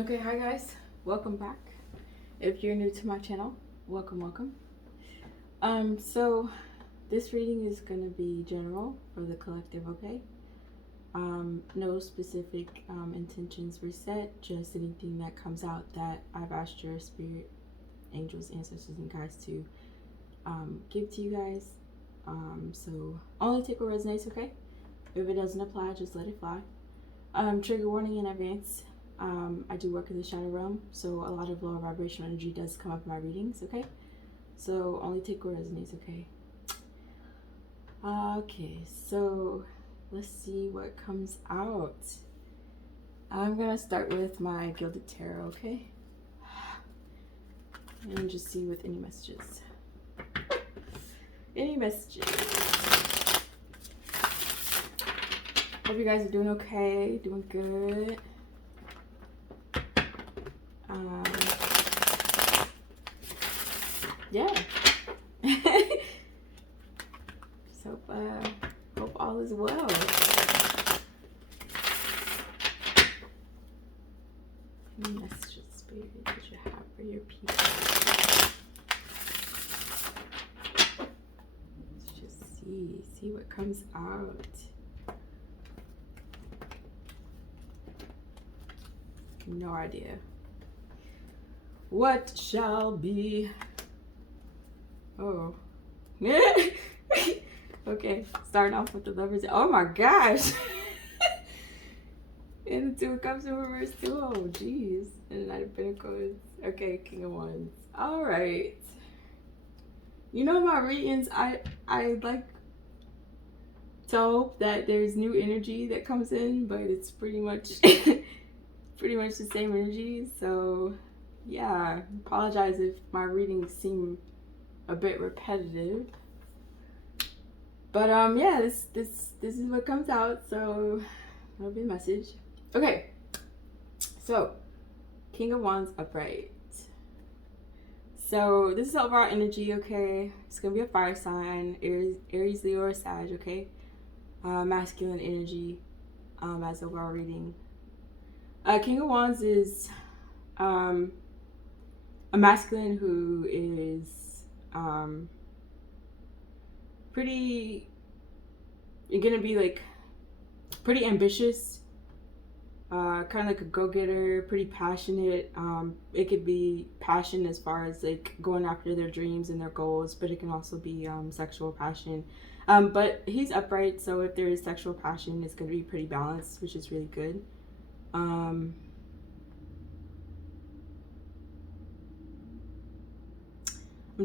Okay, hi guys, welcome back. If you're new to my channel, welcome. So this reading is gonna be general for the collective, okay? No specific intentions were set, just anything that comes out that I've asked your spirit, angels, ancestors, and guides to give to you guys. So only take what resonates, okay? If it doesn't apply, just let it fly. Trigger warning in advance. I do work in the shadow realm, so a lot of lower vibrational energy does come up in my readings, okay? So only take what resonates, okay? Okay, so let's see what comes out. I'm gonna start with my Gilded Tarot, okay? And just see with any messages. Any messages. Hope you guys are doing okay, doing good. Yeah. So hope all is well. Any messages, spirit, that you have for your people? Let's just see what comes out. No idea. What shall be? Oh. Okay, starting off with the Lovers. Oh my gosh. And the Two of Cups in reverse too. Oh jeez. And the Knight of Pentacles. Okay, King of Wands. All right. You know, my readings, I like to hope that there's new energy that comes in, but it's pretty much the same energy. So yeah, apologize if my readings seem a bit repetitive. But yeah, this is what comes out, so that'll be the message. Okay, so King of Wands upright. So this is overall energy, okay? It's gonna be a fire sign, Aries, Leo, or Sag, okay? Masculine energy as overall reading. King of Wands is a masculine who is pretty, you're gonna be like pretty ambitious, kind of like a go-getter, pretty passionate. It could be passion as far as like going after their dreams and their goals, but it can also be sexual passion. But he's upright, so if there is sexual passion, it's going to be pretty balanced, which is really good. I'm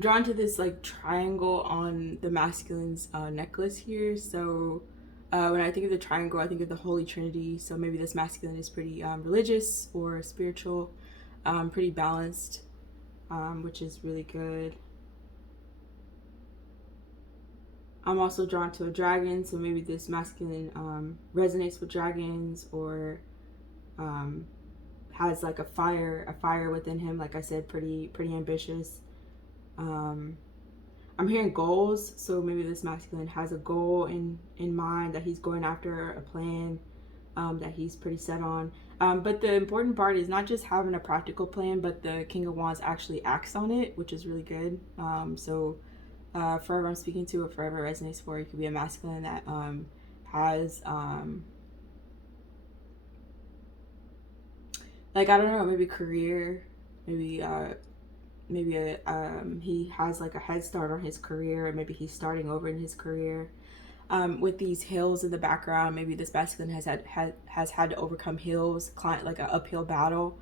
drawn to this like triangle on the masculine's necklace here. So when I think of the triangle, I think of the Holy Trinity. So maybe this masculine is pretty religious or spiritual, pretty balanced, which is really good. I'm also drawn to a dragon, so maybe this masculine resonates with dragons, or has like a fire within him. Like I said, pretty ambitious. I'm hearing goals, so maybe this masculine has a goal in mind that he's going after, a plan that he's pretty set on. But the important part is not just having a practical plan, but the King of Wands actually acts on it, which is really good. So forever I'm speaking to, or forever resonates for, it could be a masculine that has like, I don't know, maybe career, maybe he has like a head start on his career, or maybe he's starting over in his career. With these hills in the background, maybe this masculine has had to overcome hills, like an uphill battle,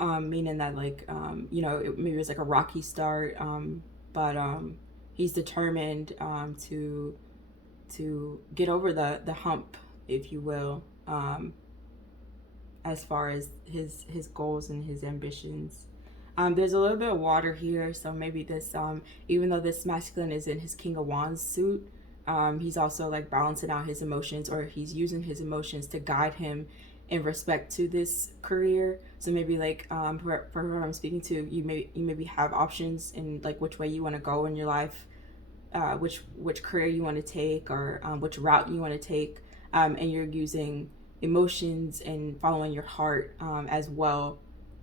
meaning that like maybe it was like a rocky start, but he's determined to get over the hump, if you will, as far as his goals and his ambitions. There's a little bit of water here, so maybe this, even though this masculine is in his King of Wands suit, he's also like balancing out his emotions, or he's using his emotions to guide him in respect to this career. So maybe like for who I'm speaking to, you maybe have options in like which way you want to go in your life, which career you want to take, or which route you want to take, and you're using emotions and following your heart as well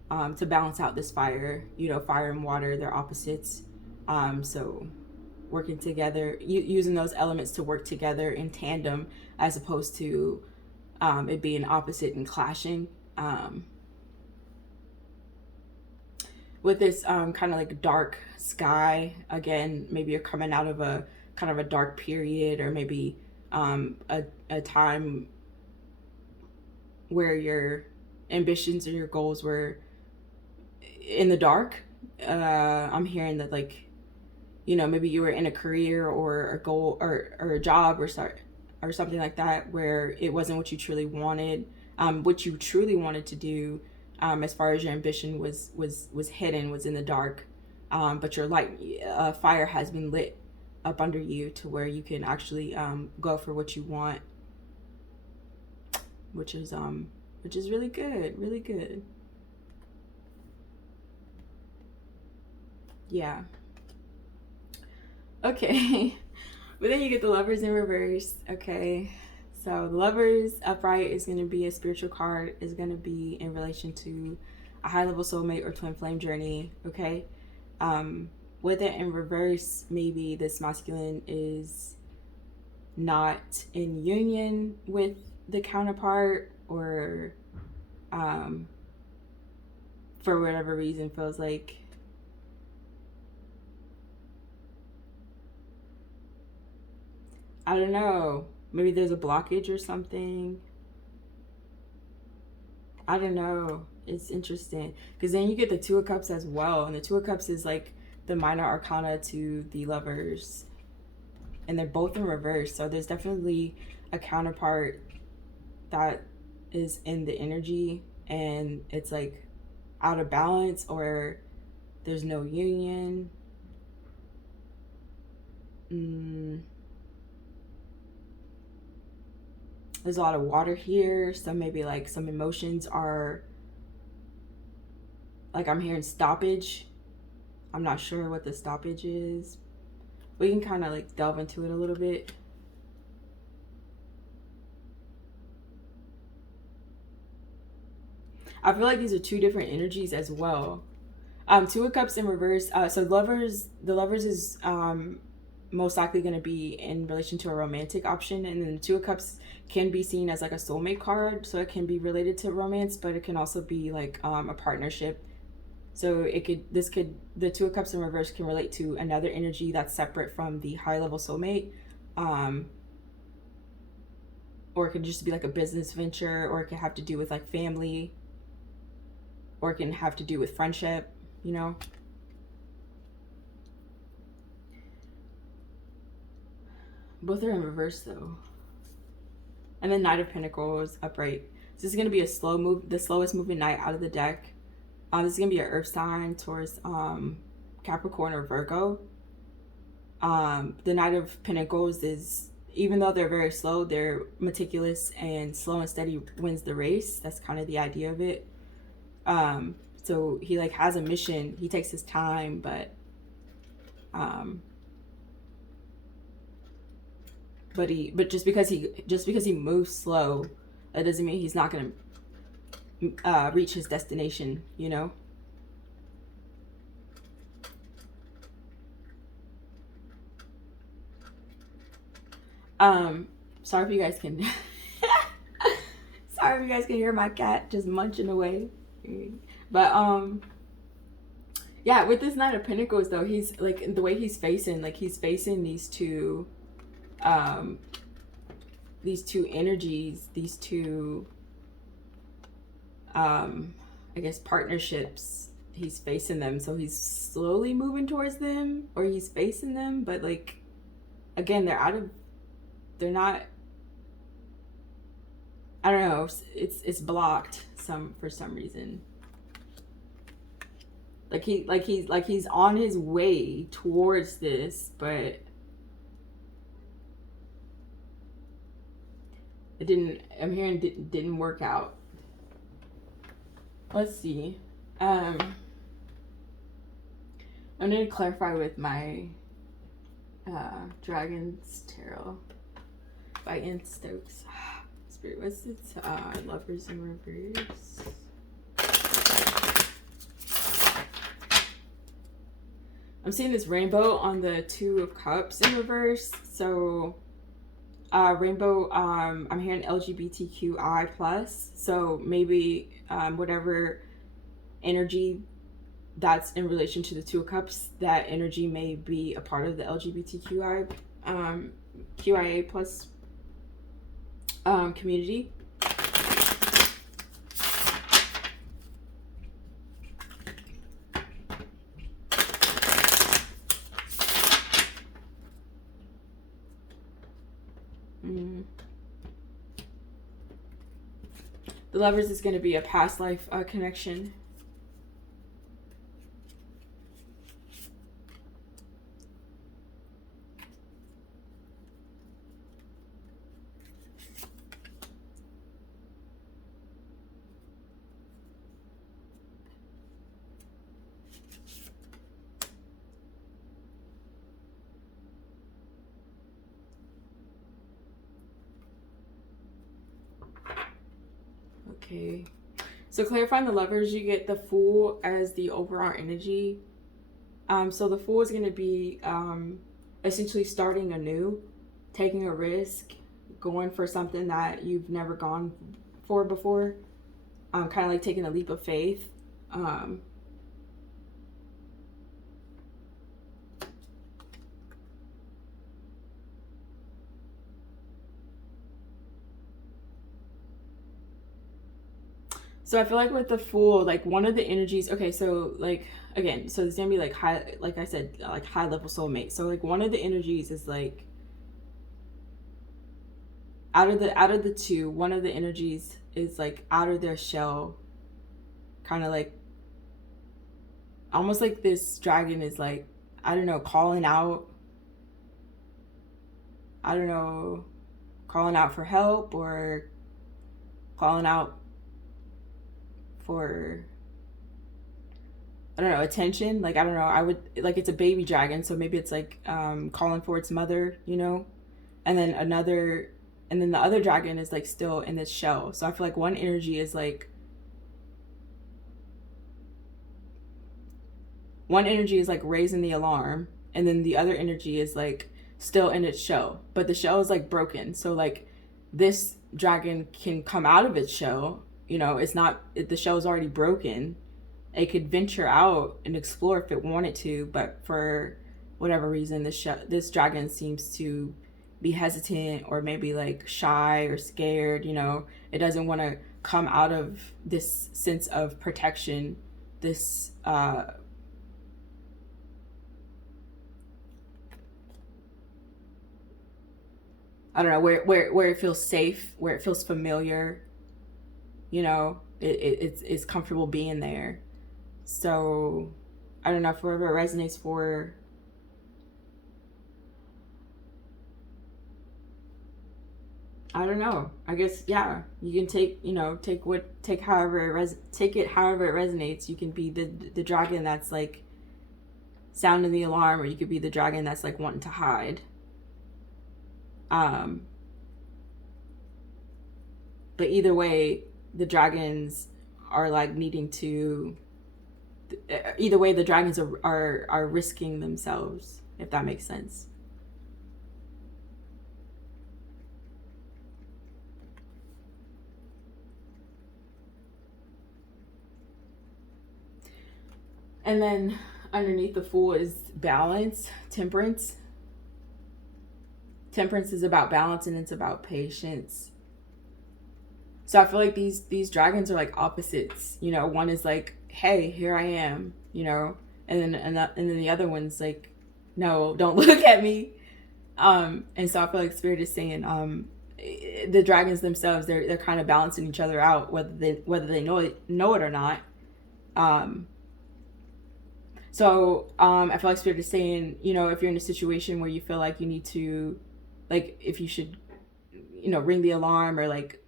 to balance out this fire. You know, fire and water, they're opposites. So working together, using those elements to work together in tandem, as opposed to it being opposite and clashing. With this kind of like dark sky, again, maybe you're coming out of a kind of a dark period, or maybe a time where your ambitions or your goals were in the dark. I'm hearing that, like, you know, maybe you were in a career or a goal or a job or something like that, where it wasn't what you truly wanted. What you truly wanted to do, as far as your ambition was hidden, was in the dark. But your light, fire has been lit up under you to where you can actually go for what you want, which is really good, really good. Yeah. Okay. But then you get the Lovers in reverse. Okay. So the Lovers upright is going to be a spiritual card, is going to be in relation to a high level soulmate or twin flame journey. Okay. With it in reverse, maybe this masculine is not in union with the counterpart, or for whatever reason feels like I don't know, maybe there's a blockage or something. I don't know. It's interesting because then you get the Two of Cups as well, and the Two of Cups is like the minor arcana to the Lovers, and they're both in reverse. So there's definitely a counterpart that is in the energy, and it's like out of balance, or there's no union. There's a lot of water here, so maybe like some emotions are, like, I'm hearing stoppage. I'm not sure what the stoppage is. We can kind of like delve into it a little bit. I feel like these are two different energies as well. Two of Cups in reverse. So the Lovers is most likely going to be in relation to a romantic option, and then the Two of Cups can be seen as like a soulmate card, so it can be related to romance, but it can also be like a partnership. So the Two of Cups in reverse can relate to another energy that's separate from the high level soulmate, or it could just be like a business venture, or it could have to do with like family, or it can have to do with friendship, you know. Both are in reverse though. And then Knight of Pentacles upright. So this is going to be a slow move, the slowest moving knight out of the deck. This is going to be an earth sign, Taurus, Capricorn, or Virgo. The Knight of Pentacles is, even though they're very slow, they're meticulous, and slow and steady wins the race. That's kind of the idea of it. So he like has a mission. He takes his time, but just because he moves slow, that doesn't mean he's not gonna reach his destination, you know. Sorry if you guys can sorry if you guys can hear my cat just munching away. But yeah, with this Knight of Pentacles though, he's like, the way he's facing, like he's facing these two energies, these two I guess partnerships. He's facing them, so he's slowly moving towards them, or he's facing them, but like, again, they're not, I don't know, it's blocked for some reason. He's on his way towards this, but it didn't work out. Let's see. I'm going to clarify with my Dragon's Tarot by Anne Stokes. Spirit, what's it? Lovers in reverse. I'm seeing this rainbow on the Two of Cups in reverse. So rainbow, I'm hearing LGBTQI plus. So maybe whatever energy that's in relation to the Two of Cups, that energy may be a part of the LGBTQI QIA plus community. The Lovers is going to be a past life connection. Okay. So clarifying the Lovers, you get the Fool as the overall energy. So the Fool is going to be essentially starting anew, taking a risk, going for something that you've never gone for before. Kind of like taking a leap of faith. So I feel like with the Fool, like one of the energies, okay, so like again, so it's gonna be like high, like I said, like high level soulmate. So like one of the energies is like out of the two, one of the energies is like out of their shell, kind of like almost like this dragon is like, I don't know, calling out, I don't know, calling out for help or calling out for, I don't know, attention. Like, I don't know, I would, like, it's a baby dragon, so maybe it's like calling for its mother, you know? And then the other dragon is like still in this shell. So I feel like one energy is like, raising the alarm, and then the other energy is like still in its shell, but the shell is like broken. So like this dragon can come out of its shell, you know, the shell is already broken. It could venture out and explore if it wanted to, but for whatever reason, this dragon seems to be hesitant or maybe like shy or scared, you know. It doesn't want to come out of this sense of protection, this I don't know, where it feels safe, where it feels familiar, you know, it's comfortable being there. So I don't know, if whoever it resonates for, I don't know. I guess, yeah, you can take it however it resonates. You can be the dragon that's like sounding the alarm, or you could be the dragon that's like wanting to hide. But either way, the dragons are like needing to. Either way, the dragons are risking themselves, if that makes sense. And then underneath the Fool is balance, temperance. Temperance is about balance, and it's about patience. So I feel like these dragons are like opposites. You know, one is like, hey, here I am, you know, and then the other one's like, no, don't look at me. And so I feel like Spirit is saying, the dragons themselves, they're kind of balancing each other out, whether they know it or not. So I feel like Spirit is saying, you know, if you're in a situation where you feel like you need to, like, if you should, you know, ring the alarm or like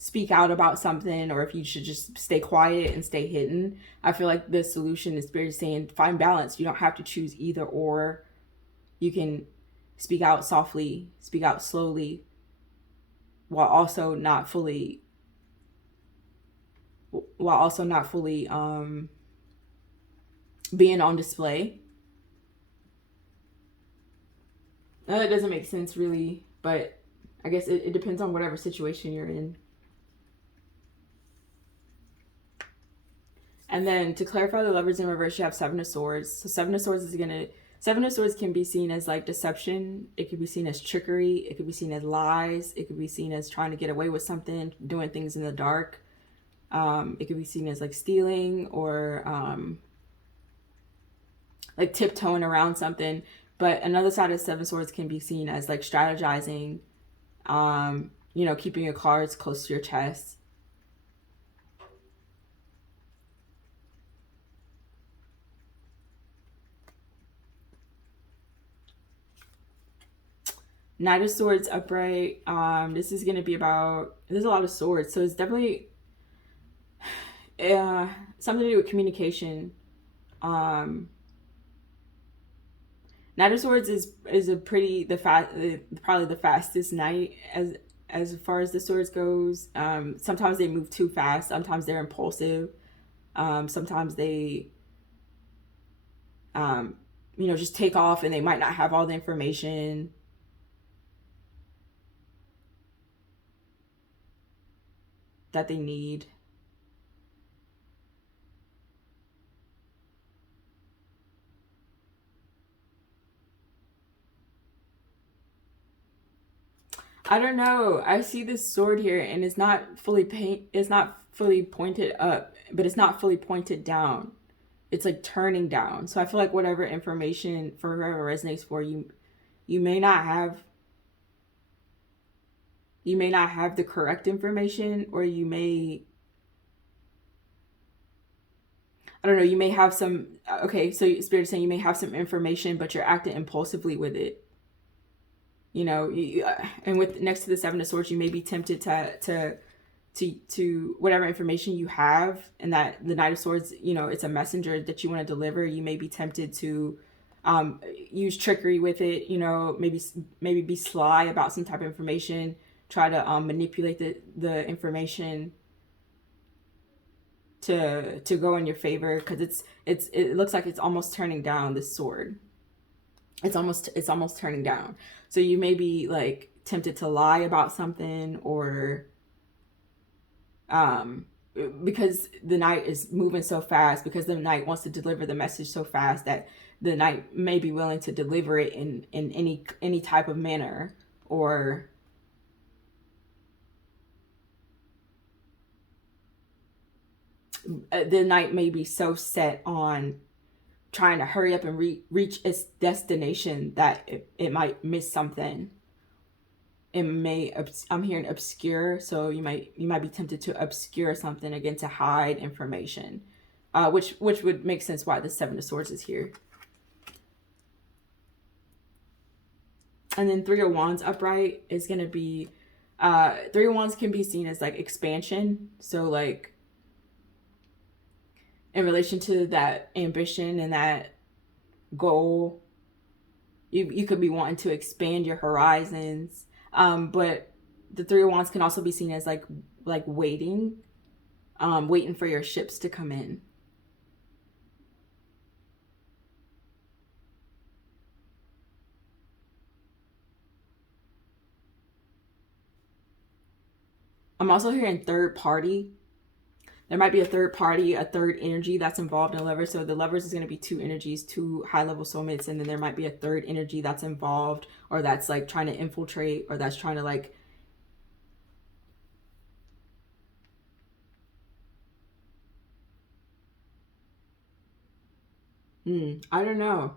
speak out about something, or if you should just stay quiet and stay hidden, I feel like the solution is Spirit is saying find balance. You don't have to choose either or. You can speak out softly, speak out slowly, while also not fully being on display. Now that doesn't make sense really, but I guess it depends on whatever situation you're in. And then to clarify the Lovers in reverse, you have Seven of Swords. So Seven of Swords Seven of Swords can be seen as like deception. It could be seen as trickery. It could be seen as lies. It could be seen as trying to get away with something, doing things in the dark. It could be seen as like stealing or like tiptoeing around something. But another side of Seven Swords can be seen as like strategizing, you know, keeping your cards close to your chest. Knight of Swords upright. This is going to be about, there's a lot of swords. So it's definitely something to do with communication. Knight of Swords is a pretty, probably the fastest knight as far as the swords goes. Sometimes they move too fast. Sometimes they're impulsive. Sometimes they, you know, just take off and they might not have all the information. That they need. I don't know. I see this sword here and it's not fully pointed up, but it's not fully pointed down. It's like turning down. So I feel like whatever information for whoever resonates for you, you may not have the correct information, or you may, I don't know, you may have some, okay, so Spirit is saying you may have some information, but you're acting impulsively with it. You know, and with next to the Seven of Swords, you may be tempted to whatever information you have, and that the Knight of Swords, you know, it's a messenger that you want to deliver. You may be tempted to use trickery with it, you know, maybe be sly about some type of information, try to manipulate the information to go in your favor, because it looks like it's almost turning down this sword. It's almost turning down. So you may be like tempted to lie about something, or because the knight is moving so fast, because the knight wants to deliver the message so fast that the knight may be willing to deliver it in any type of manner, or the knight may be so set on trying to hurry up and reach its destination that it might miss something. It may, I'm hearing obscure, so you might be tempted to obscure something, again, to hide information, which would make sense why the Seven of Swords is here. And then Three of Wands upright is going to be, Three of Wands can be seen as like expansion. So like in relation to that ambition and that goal, you could be wanting to expand your horizons. But the Three of Wands can also be seen as like waiting for your ships to come in. I'm also hearing third party. There might be a third party, a third energy that's involved in Lovers. So the Lovers is going to be two energies, two high-level soulmates, and then there might be a third energy that's involved, or that's like trying to infiltrate, or that's trying to like I don't know.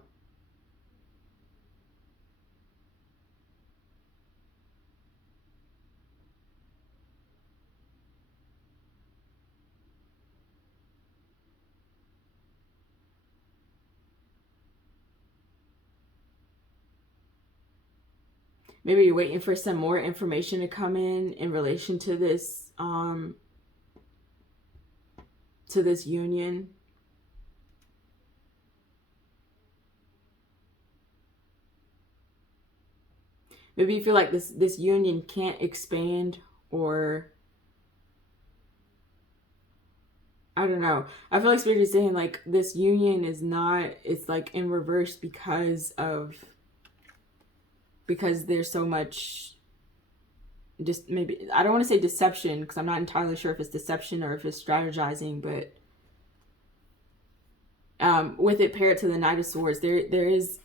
Maybe you're waiting for some more information to come in relation to this union. Maybe you feel like this union can't expand, or I don't know. I feel like Spirit is saying like this union is not, it's like in reverse because of because there's so much, just maybe, I don't want to say deception, because I'm not entirely sure if it's deception or if it's strategizing, but with it paired to the Knight of Swords, there is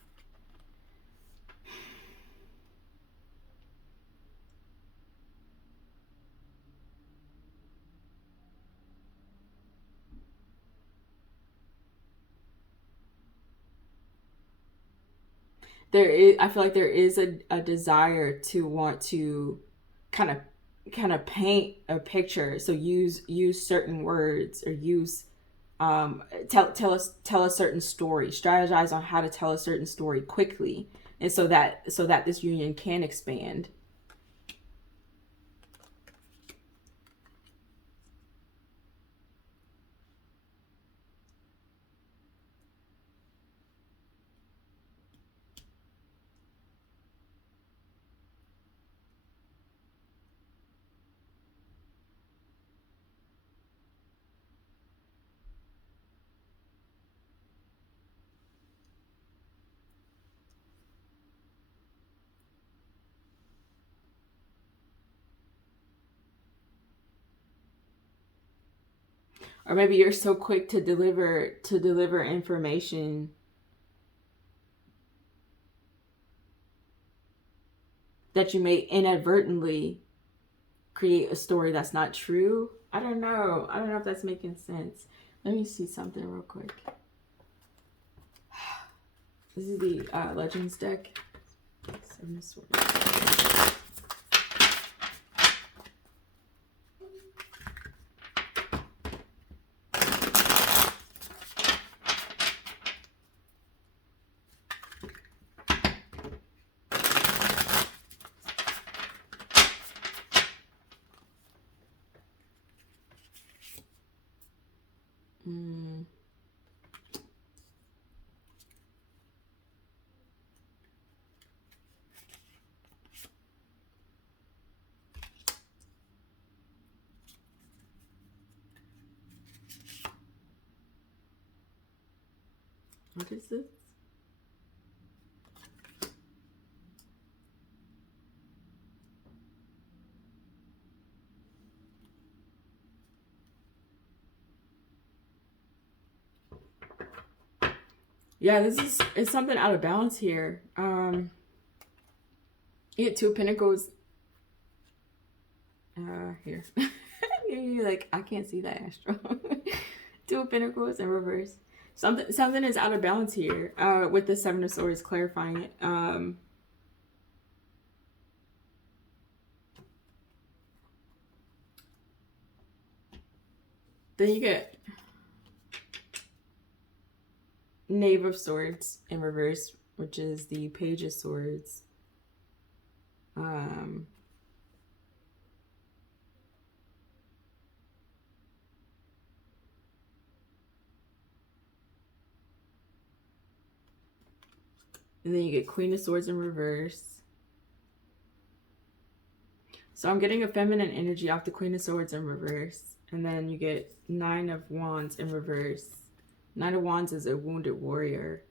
I feel like there is a desire to want to kind of paint a picture. So use certain words, or use tell a certain story, strategize on how to tell a certain story quickly, and so that this union can expand. Or maybe you're so quick to deliver information that you may inadvertently create a story that's not true. I don't know if that's making sense. Let me see something real quick. This is the Legends deck. Seven of Swords. What is this? Yeah, it's something out of balance here. You get Two of Pentacles. Here. You're like, I can't see that, Astro. Two of Pentacles in reverse. Something is out of balance here. With the Seven of Swords clarifying it. Then you get Knave of Swords in reverse, which is the Page of Swords. And then you get Queen of Swords in reverse. So I'm getting a feminine energy off the Queen of Swords in reverse. And then you get Nine of Wands in reverse. Nine of Wands is a wounded warrior.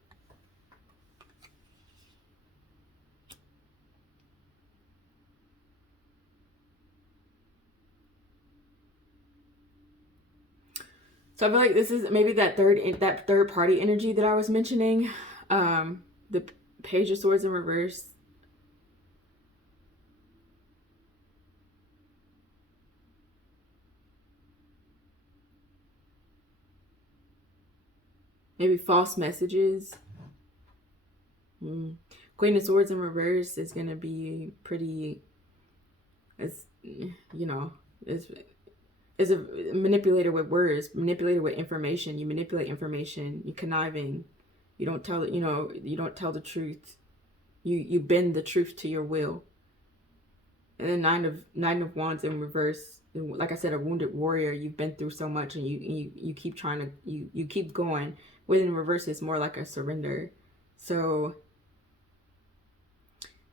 So I feel like this is maybe that third party energy that I was mentioning. The Page of Swords in reverse. Maybe false messages. Queen of Swords in reverse is going to be pretty, it's, you know, is a manipulator with words, manipulator with information. You manipulate information, you conniving, you don't tell you don't tell the truth. You bend the truth to your will. And then Nine of Wands in reverse, like I said, a wounded warrior. You've been through so much, and you keep trying to you keep going. Within reverse, it's more like a surrender. So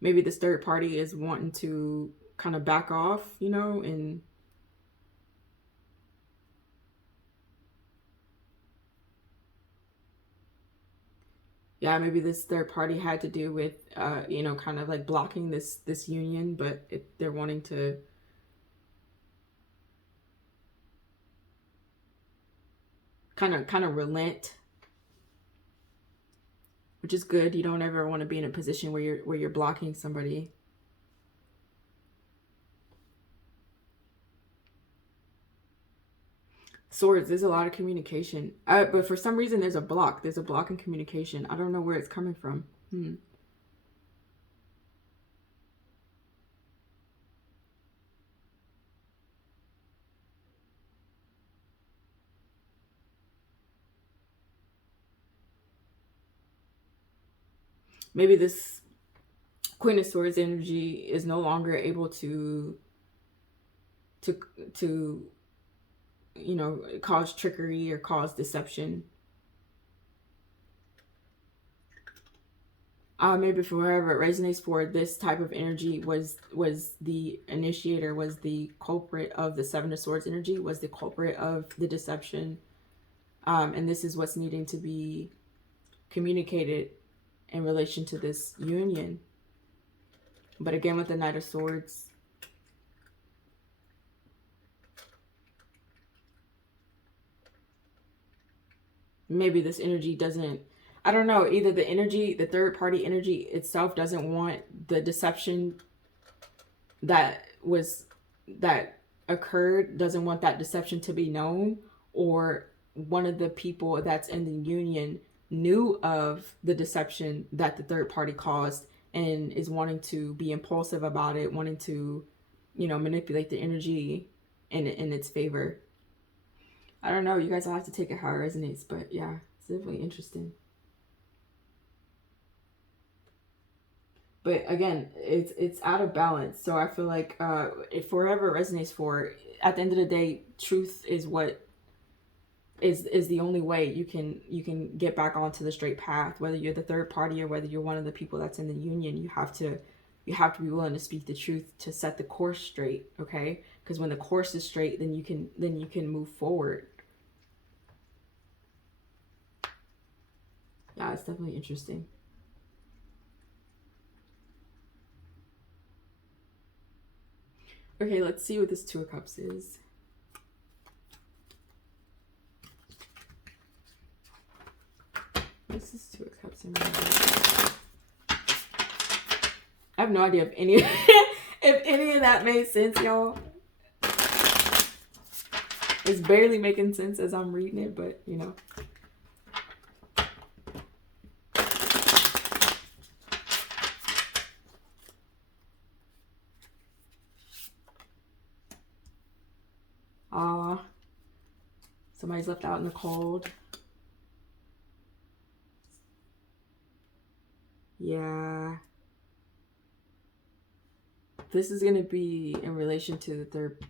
maybe this third party is wanting to kind of back off, and Yeah, maybe this third party had to do with, you know, kind of like blocking this union, but they're wanting to kind of relent, which is good. You don't ever want to be in a position where you're blocking somebody. Swords, there's a lot of communication, but for some reason there's a block. There's a block in communication. I don't know where it's coming from. Maybe this Queen of Swords energy is no longer able to to you know, cause trickery or cause deception. Maybe for whoever it resonates for, this type of energy was the initiator, was the culprit of the Seven of Swords energy, was the culprit of the deception. And this is what's needing to be communicated in relation to this union. But again, with the Knight of Swords, maybe this energy doesn't, I don't know, either the energy, the third party energy itself doesn't want the deception that occurred, doesn't want that deception to be known, or one of the people that's in the union knew of the deception that the third party caused and is wanting to be impulsive about it, wanting to, you know, manipulate the energy in its favor. I don't know. You guys will have to take it how it resonates, but yeah, it's definitely interesting. But again, it's out of balance. So I feel like if forever resonates for, at the end of the day, truth is what is the only way you can get back onto the straight path. Whether you're the third party or whether you're one of the people that's in the union, you have to be willing to speak the truth to set the course straight. Okay, because when the course is straight, then you can move forward. Yeah, it's definitely interesting. Okay, let's see what this Two of Cups is. This is Two of Cups in my I have no idea if any if any of that made sense, y'all. It's barely making sense as I'm reading it, but you know. Somebody's left out in the cold. Yeah. This is going to be in relation to the third...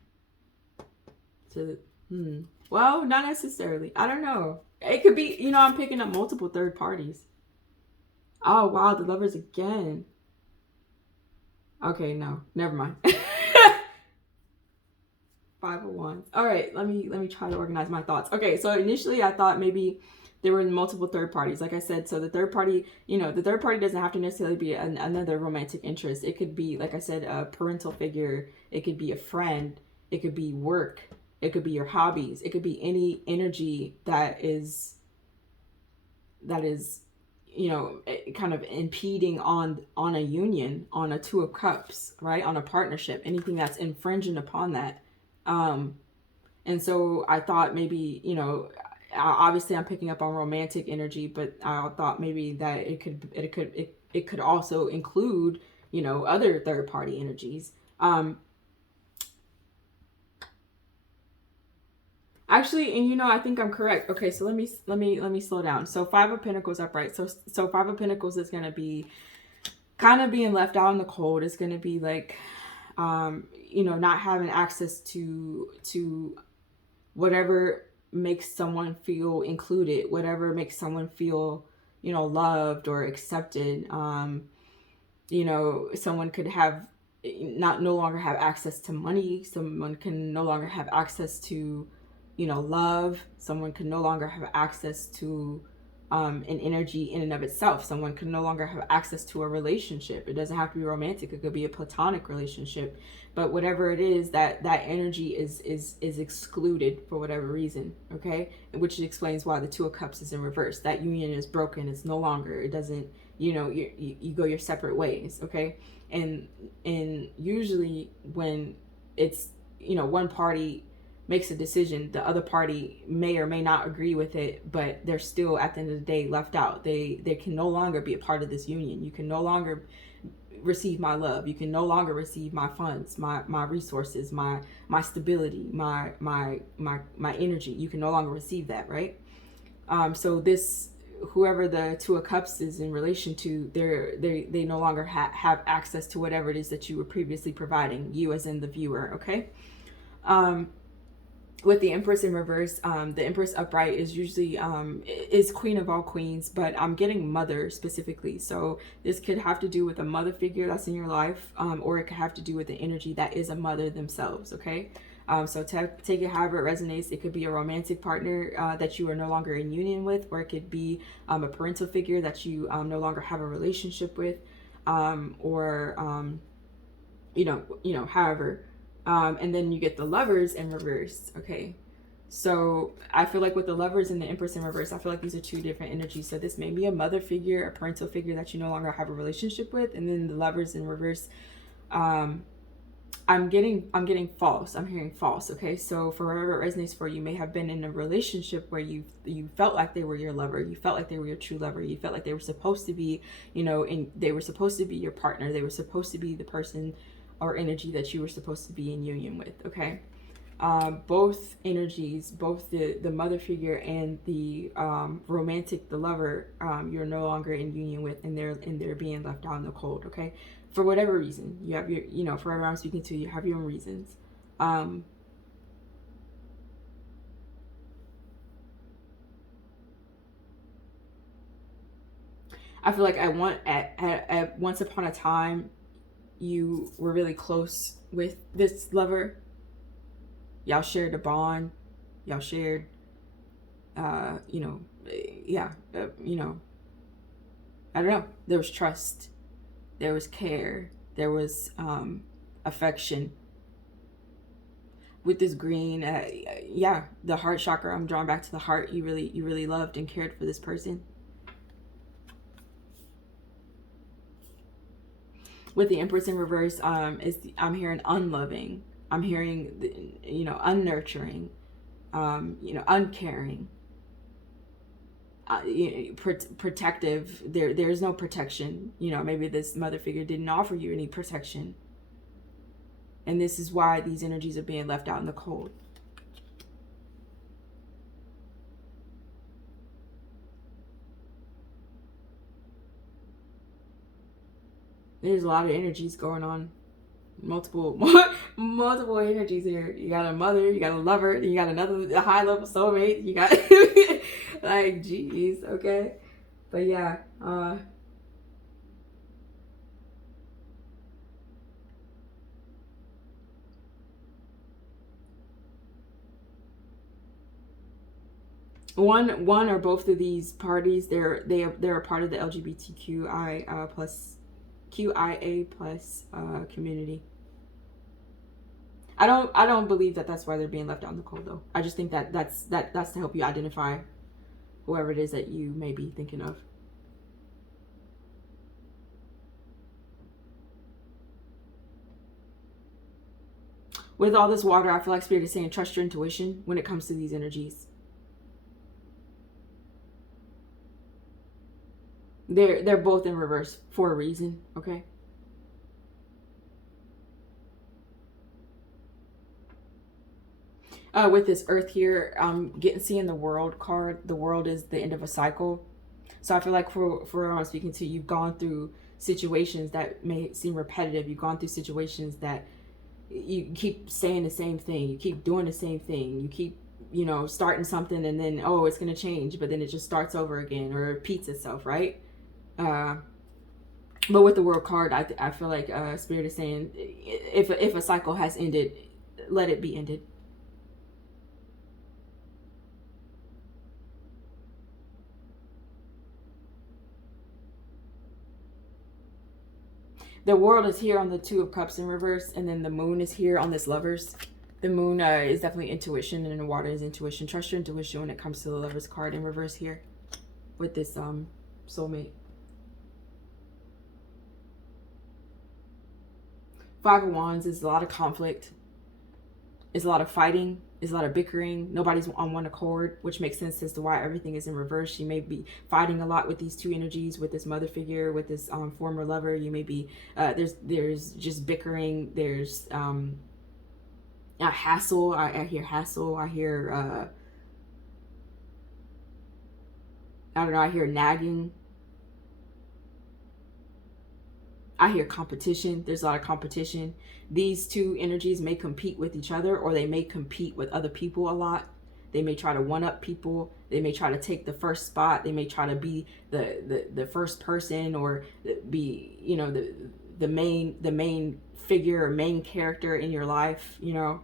Well, not necessarily. I don't know. It could be, you know, I'm picking up multiple third parties. Oh, wow. The Lovers again. Okay, no. Never mind. 5 of Wands. All right, let me try to organize my thoughts. Okay, so initially I thought maybe there were multiple third parties. Like I said, so the third party, you know, the third party doesn't have to necessarily be another romantic interest. It could be, like I said, a parental figure. It could be a friend. It could be work. It could be your hobbies. It could be any energy that is, you know, kind of impeding on a union, on a Two of Cups, right? On a partnership, anything that's infringing upon that. And so I thought maybe, you know, obviously I'm picking up on romantic energy, but I thought maybe that it could also include, you know, other third party energies. Actually, and you know, I think I'm correct. Okay, so let me slow down. So 5 of Pentacles upright. So 5 of Pentacles is going to be kind of being left out in the cold. It's going to be like, you know, not having access to whatever makes someone feel included, whatever makes someone feel, you know, loved or accepted. You know, someone could have no longer have access to money. Someone can no longer have access to, you know, love. Someone can no longer have access to an energy in and of itself. Someone can no longer have access to a relationship. It doesn't have to be romantic. It could be a platonic relationship. But whatever it is, that energy is excluded for whatever reason, okay? Which explains why the Two of Cups is in reverse. That union is broken. It's no longer. It doesn't. You go your separate ways, okay? And usually when it's one party makes a decision, the other party may or may not agree with it, but they're still at the end of the day left out. They can no longer be a part of this union. You can no longer receive my love. You can no longer receive my funds, my resources, my stability, my energy. You can no longer receive that, right? So this, whoever the Two of Cups is in relation to, they no longer have access to whatever it is that you were previously providing, you as in the viewer, okay? With the Empress in reverse, the Empress upright is usually is queen of all queens, but I'm getting mother specifically. So this could have to do with a mother figure that's in your life, or it could have to do with the energy that is a mother themselves, okay? So take it however it resonates. It could be a romantic partner that you are no longer in union with, or it could be a parental figure that you no longer have a relationship with, or however. And then you get the Lovers in reverse, okay? So I feel like with the Lovers and the Empress in reverse, I feel like these are two different energies. So this may be a mother figure, a parental figure that you no longer have a relationship with, and then the Lovers in reverse, I'm getting false. I'm hearing false, okay? So for whatever it resonates for, you may have been in a relationship where you felt like they were your lover. You felt like they were your true lover. You felt like they were supposed to be, and they were supposed to be your partner. They were supposed to be the person or energy that you were supposed to be in union with, okay? Both energies, both the mother figure and the romantic, the lover, you're no longer in union with, and they're being left out in the cold, okay? For whatever reason, you have your, for whoever I'm speaking to, you have your own reasons. I feel like at once upon a time, you were really close with this lover. Y'all shared a bond. Y'all shared, I don't know. There was trust. There was care. There was affection. With this green, the heart chakra, I'm drawn back to the heart. You really loved and cared for this person. With the Empress in reverse, I'm hearing unloving. I'm hearing, unnurturing, uncaring, protective. There's no protection. Maybe this mother figure didn't offer you any protection. And this is why these energies are being left out in the cold. There's a lot of energies going on. Multiple energies here. You got a mother, you got a lover, you got a high level soulmate, you got like, geez, okay. But yeah, one or both of these parties, they're a part of the LGBTQI plus QIA plus community. I don't believe that that's why they're being left out in the cold, though. I just think that that's to help you identify whoever it is that you may be thinking of. With all this water, I feel like Spirit is saying trust your intuition when it comes to these energies. They're both in reverse for a reason, okay? With this Earth here, seeing the World card. The World is the end of a cycle. So I feel like for what I'm speaking to, you've gone through situations that may seem repetitive. You've gone through situations that you keep saying the same thing. You keep doing the same thing. You keep, starting something and then, oh, it's going to change. But then it just starts over again or repeats itself, right? But with the World card, I feel like Spirit is saying if a cycle has ended, let it be ended. The world is here on the Two of Cups in reverse, and then the moon is here on this Lovers. The moon is definitely intuition, and the water is intuition. Trust your intuition when it comes to the Lovers card in reverse here with this soulmate. Five of Wands is a lot of conflict. Is a lot of fighting. Is a lot of bickering. Nobody's on one accord, which makes sense as to why everything is in reverse. She may be fighting a lot with these two energies, with this mother figure, with this former lover. You may be there's just bickering. There's a hassle. I hear hassle. I hear I don't know. I hear nagging. I hear competition. There's a lot of competition. These two energies may compete with each other, or they may compete with other people a lot. They may try to one-up people. They may try to take the first spot. They may try to be the first person, or be, you know, the main figure or main character in your life, you know.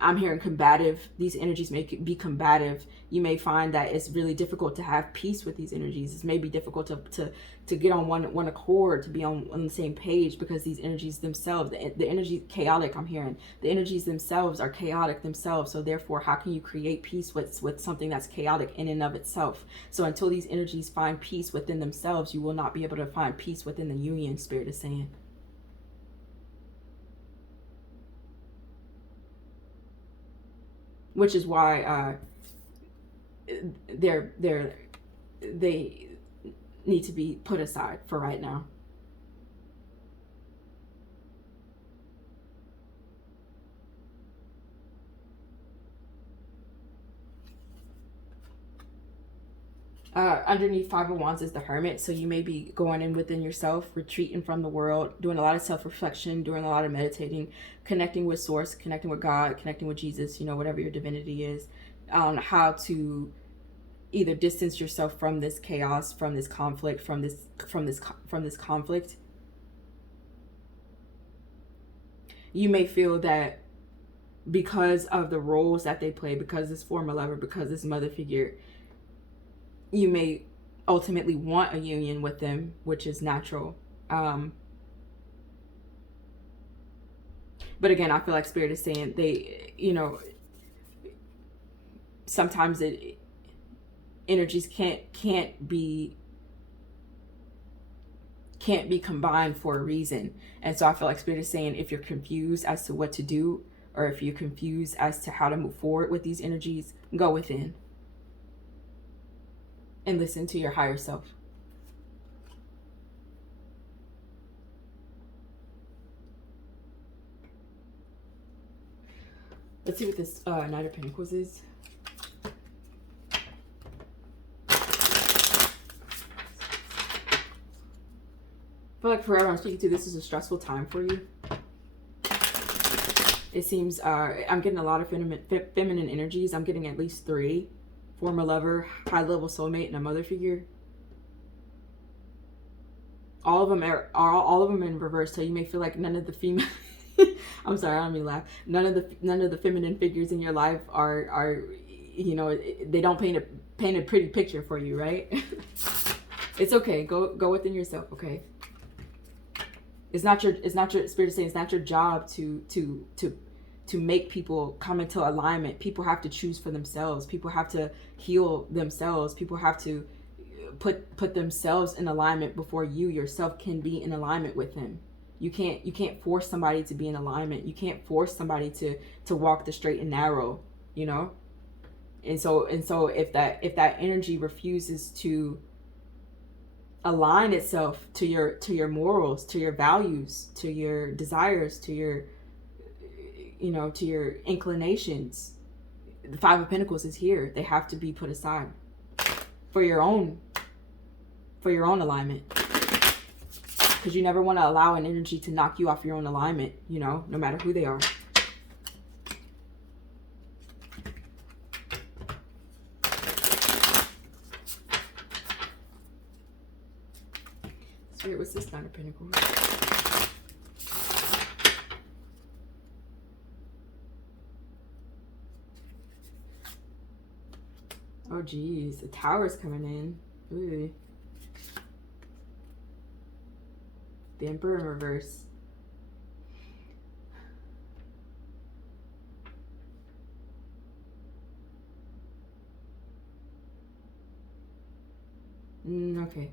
I'm hearing combative. These energies may be combative. You may find that it's really difficult to have peace with these energies. It may be difficult to get on one accord, to be on the same page, because these energies themselves, the energy chaotic, I'm hearing. The energies themselves are chaotic themselves. So therefore, how can you create peace with something that's chaotic in and of itself? So until these energies find peace within themselves, you will not be able to find peace within the union, Spirit is saying. Which is why they need to be put aside for right now. Underneath Five of Wands is the Hermit. So you may be going in within yourself, retreating from the world, doing a lot of self-reflection, doing a lot of meditating, connecting with Source, connecting with God, connecting with Jesus, you know, whatever your divinity is, on how to either distance yourself from this chaos, from this conflict, from this conflict. You may feel that because of the roles that they play, because this former lover, because this mother figure, you may ultimately want a union with them, which is natural. But again, I feel like Spirit is saying they, you know, sometimes energies can't be combined for a reason. And so I feel like Spirit is saying, if you're confused as to what to do, or if you're confused as to how to move forward with these energies, go within and listen to your higher self. Let's see what this Knight of Pentacles is. I feel like forever I'm speaking to, this is a stressful time for you. It seems I'm getting a lot of feminine energies. I'm getting at least 3. Former lover, high level soulmate, and a mother figure. All of them are all of them in reverse. So you may feel like none of the female I'm sorry, I don't mean to laugh. None of the feminine figures in your life are you know, they don't paint a pretty picture for you, right? It's okay. Go within yourself, okay? It's not your Spirit is saying it's not your job to make people come into alignment. People have to choose for themselves. People have to heal themselves. People have to put themselves in alignment before you yourself can be in alignment with him. You can't force somebody to be in alignment. You can't force somebody to walk the straight and narrow, you know? And so if that energy refuses to align itself to your morals, to your values, to your desires, to your, you know, to your inclinations, the Five of Pentacles is here. They have to be put aside for your own alignment, because you never want to allow an energy to knock you off your own alignment, you know, no matter who they are. Spirit, what's this Nine of Pentacles? Oh geez, the Tower's coming in. Ooh. The Emperor in reverse. Okay.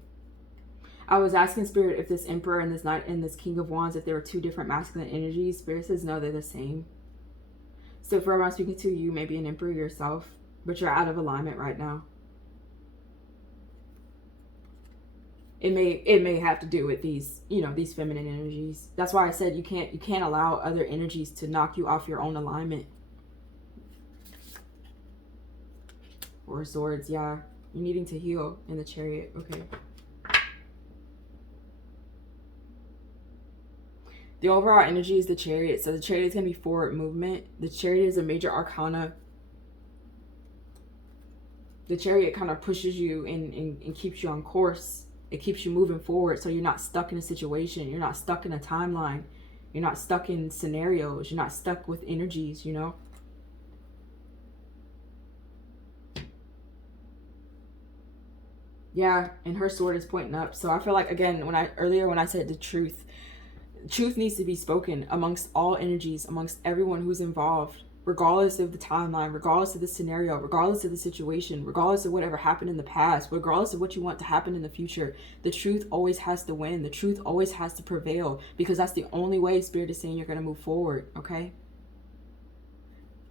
I was asking Spirit if this Emperor and this Knight and this King of Wands, if they were two different masculine energies. Spirit says no, they're the same. So for everyone speaking to, you may be an Emperor yourself, but you're out of alignment right now. It may have to do with these, these feminine energies. That's why I said you can't allow other energies to knock you off your own alignment. Four of Swords, yeah. You're needing to heal in the Chariot. Okay. The overall energy is the Chariot. So the Chariot is going to be forward movement. The Chariot is a major arcana. The Chariot kind of pushes you and keeps you on course. It keeps you moving forward, so you're not stuck in a situation. You're not stuck in a timeline. You're not stuck in scenarios. You're not stuck with energies, Yeah, and her sword is pointing up. So I feel like, again, when I said the truth needs to be spoken amongst all energies, amongst everyone who's involved, regardless of the timeline, regardless of the scenario, regardless of the situation, regardless of whatever happened in the past, regardless of what you want to happen in the future. The truth always has to win. The truth always has to prevail, because that's the only way Spirit is saying you're going to move forward, okay?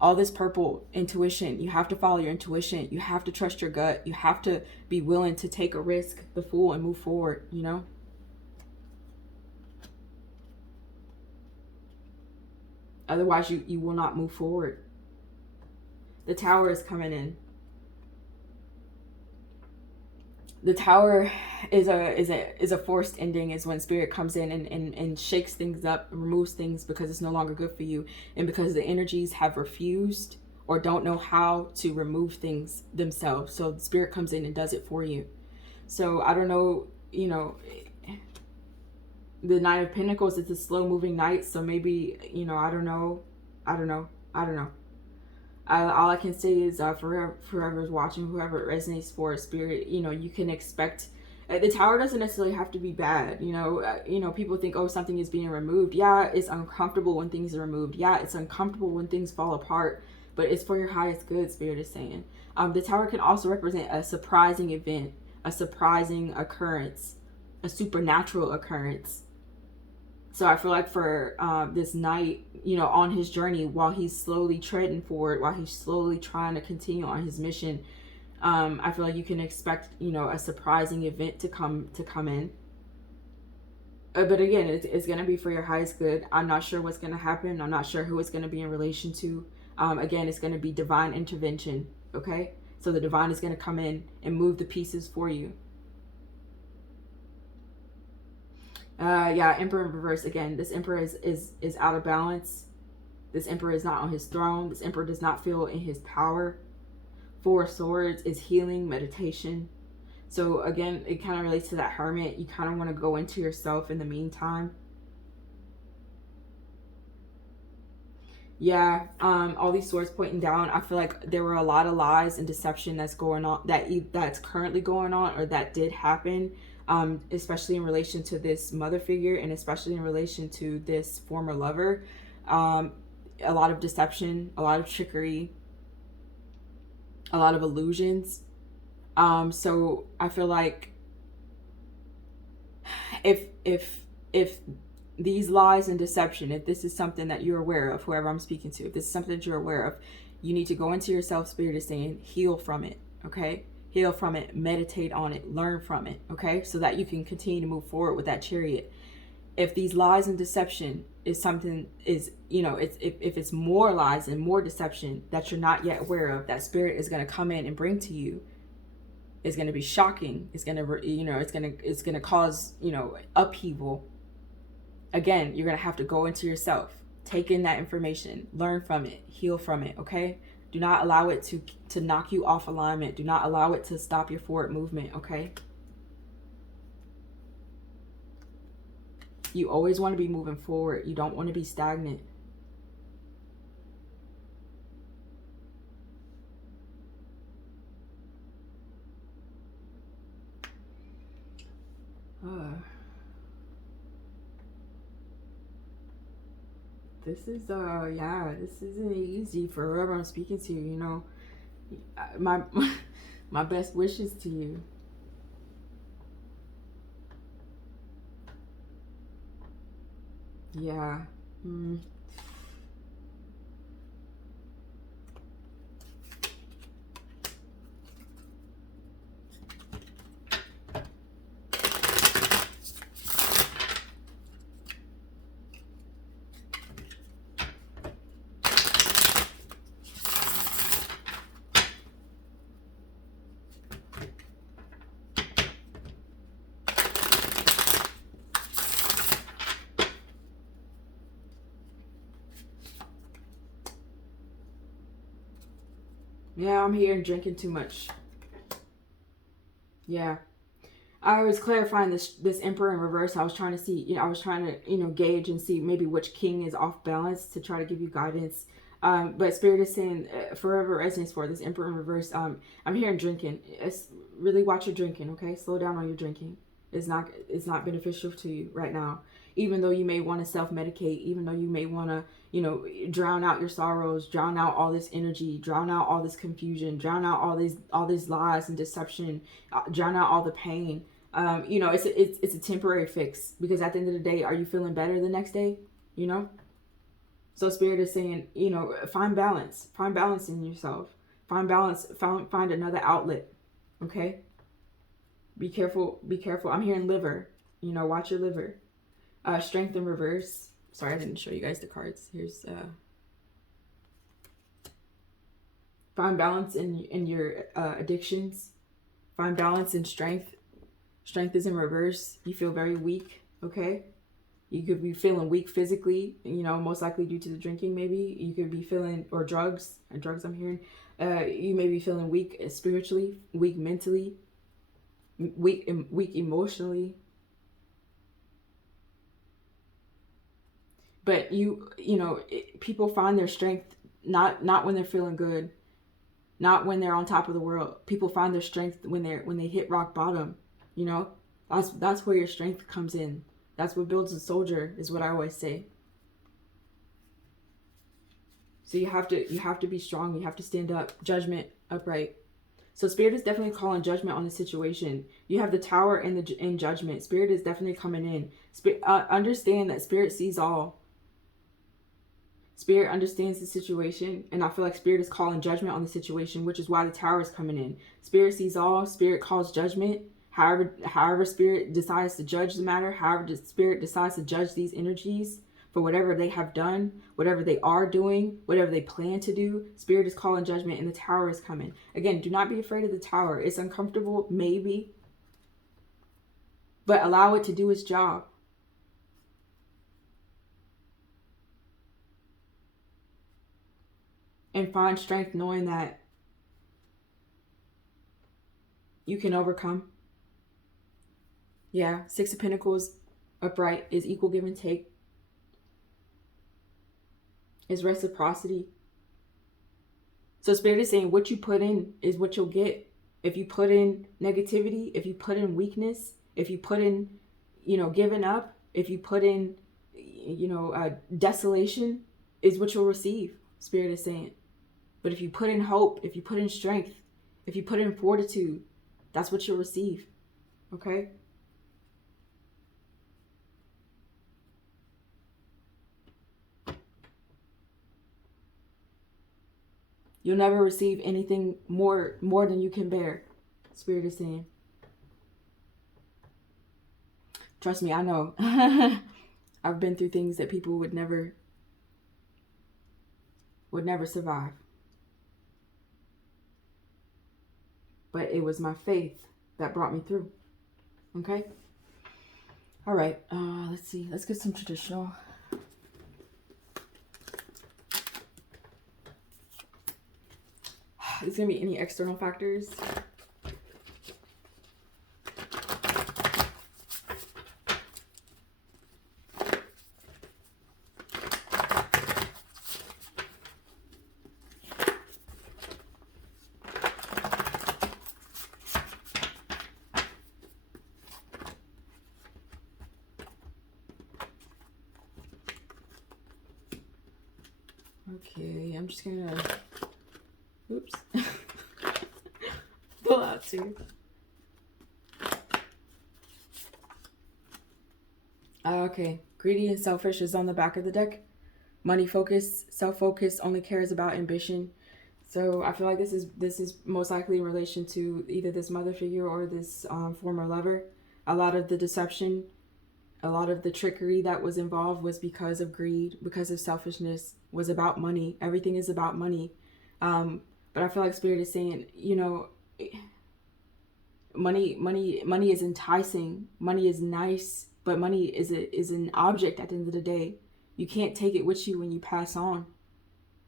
All this purple, intuition, you have to follow your intuition. You have to trust your gut. You have to be willing to take a risk, the Fool, and move forward, Otherwise, you will not move forward. The Tower is coming in. The Tower is a forced ending. Is when Spirit comes in and shakes things up, removes things because it's no longer good for you, and because the energies have refused or don't know how to remove things themselves. So the Spirit comes in and does it for you. So I don't know, the Knight of Pentacles, it's a slow moving knight, so maybe, I don't know. All I can say is for whoever's watching, whoever it resonates for, Spirit, you can expect. The Tower doesn't necessarily have to be bad. People think, oh, something is being removed. Yeah, it's uncomfortable when things are removed. Yeah, it's uncomfortable when things fall apart, but it's for your highest good, Spirit is saying. The Tower can also represent a surprising event, a surprising occurrence, a supernatural occurrence. So I feel like for this knight, on his journey, while he's slowly treading forward, while he's slowly trying to continue on his mission, I feel like you can expect, a surprising event to come in. But again, it's going to be for your highest good. I'm not sure what's going to happen. I'm not sure who it's going to be in relation to. Again, it's going to be divine intervention, okay? So the divine is going to come in and move the pieces for you. Yeah, Emperor in reverse again. This Emperor is out of balance. This Emperor is not on his throne. This Emperor does not feel in his power. Four of Swords is healing, meditation. So again, it kind of relates to that Hermit. You kind of want to go into yourself in the meantime. Yeah, all these swords pointing down. I feel like there were a lot of lies and deception that's going on, that's currently going on, or that did happen. Especially in relation to this mother figure, and especially in relation to this former lover. A lot of deception, a lot of trickery, a lot of illusions. So I feel like if these lies and deception, if this is something that you're aware of, whoever I'm speaking to, if this is something that you're aware of, you need to go into yourself. Spirit is saying, heal from it, okay? Heal from it, meditate on it, learn from it, okay? So that you can continue to move forward with that Chariot. If these lies and deception is something, if it's more lies and more deception that you're not yet aware of, that Spirit is going to come in and bring to you, is going to be shocking. It's going to, it's going to cause, upheaval. Again, you're going to have to go into yourself, take in that information, learn from it, heal from it, okay? Do not allow it to knock you off alignment. Do not allow it to stop your forward movement, okay? You always want to be moving forward. You don't want to be stagnant. Uh, this is yeah, this isn't easy for whoever I'm speaking to. You know, my my best wishes to you. Yeah. Mm. Yeah, I'm here drinking too much. Yeah. I was clarifying this Emperor in reverse. I was trying to see, I was trying to, gauge and see maybe which king is off balance to try to give you guidance. But Spirit is saying forever resonates for this Emperor in reverse. I'm hearing drinking. Really watch your drinking, okay? Slow down on your drinking. It's not beneficial to you right now. Even though you may want to self-medicate, even though you may want to, drown out your sorrows, drown out all this energy, drown out all this confusion, drown out all these lies and deception, drown out all the pain. It's a temporary fix, because at the end of the day, are you feeling better the next day? So Spirit is saying, find balance in yourself, find balance, find another outlet. Okay, be careful. I'm hearing liver. Watch your liver. Strength in reverse. Sorry, I didn't show you guys the cards. Here's find balance in your addictions. Find balance in strength. Strength is in reverse. You feel very weak, okay? You could be feeling weak physically, most likely due to the drinking, maybe. You could be feeling, or drugs I'm hearing. You may be feeling weak spiritually, weak mentally, weak emotionally. But people find their strength not when they're feeling good, not when they're on top of the world. People find their strength when they hit rock bottom. That's where your strength comes in. That's what builds a soldier, is what I always say. So you have to be strong. You have to stand up. Judgment, upright. So Spirit is definitely calling judgment on the situation. You have the Tower in Judgment. Spirit is definitely coming in. Understand that Spirit sees all. Spirit understands the situation, and I feel like Spirit is calling judgment on the situation, which is why the Tower is coming in. Spirit sees all. Spirit calls judgment. However Spirit decides to judge the matter, however the Spirit decides to judge these energies for whatever they have done, whatever they are doing, whatever they plan to do, Spirit is calling judgment, and the Tower is coming. Again, do not be afraid of the Tower. It's uncomfortable, maybe, but allow it to do its job. And find strength knowing that you can overcome. Yeah, Six of Pentacles upright is equal give and take. Is reciprocity. So Spirit is saying what you put in is what you'll get. If you put in negativity, if you put in weakness, if you put in, giving up, if you put in, desolation, is what you'll receive, Spirit is saying. But if you put in hope, if you put in strength, if you put in fortitude, that's what you'll receive. Okay? You'll never receive anything more than you can bear, Spirit is saying. Trust me, I know. I've been through things that people would never survive. But it was my faith that brought me through. Okay? All right. Let's see. Let's get some traditional. Is there going to be any external factors? Okay, I'm just gonna, oops, pull out two. Okay, greedy and selfish is on the back of the deck. Money focused, self-focused, only cares about ambition. So I feel like this is most likely in relation to either this mother figure or this former lover. A lot of the deception, a lot of the trickery that was involved was because of greed, because of selfishness, was about money. Everything is about money. But I feel like Spirit is saying, you know, money is enticing. Money is nice, but money is an object at the end of the day. You can't take it with you when you pass on.